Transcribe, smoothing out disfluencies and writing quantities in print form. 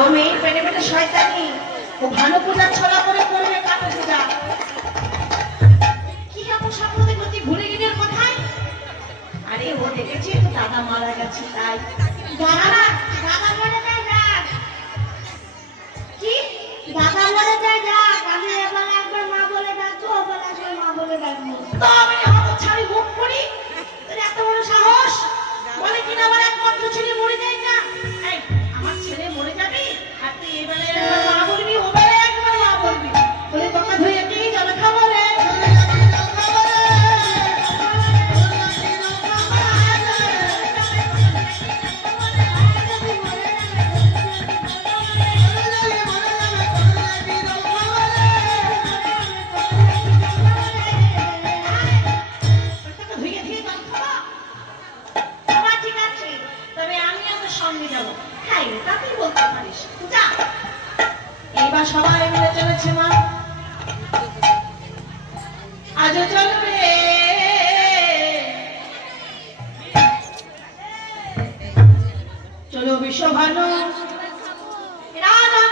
ও মেয়ে পেটে পেটে শয়তানি, ও ভানু পূজা ছড়া করে করবে কাপড় পূজা। কি এমন স্বপ্ন দেখলো তুই ভুলে গেলি ওর কথায়? আরে ও দেখেছি তো দাদা মারা গেছে তাই। দাদা দাদা মরে যায় না কি? দাদা মরে যায় না, আমি এবার একবার মা বলে ডাকবো, আবার একবার মা বলে ডাকবো। তো আমি হত ছাড়ি মুখ করি, তোর এত বড় সাহস? বলে কিনা আমার একমাত্র ছেলে মরে যায় না। এই আমার ছেলে মরে যাবে আর তুই এবারে একবার মা বলবি, ওবারে একবার মা বলবি, বলে তোকে ধুয়ে কি জল খাবো রে? সবাই মিলে চলেছে মা, আজও চলবে চলো বিশ্বভানু রাজা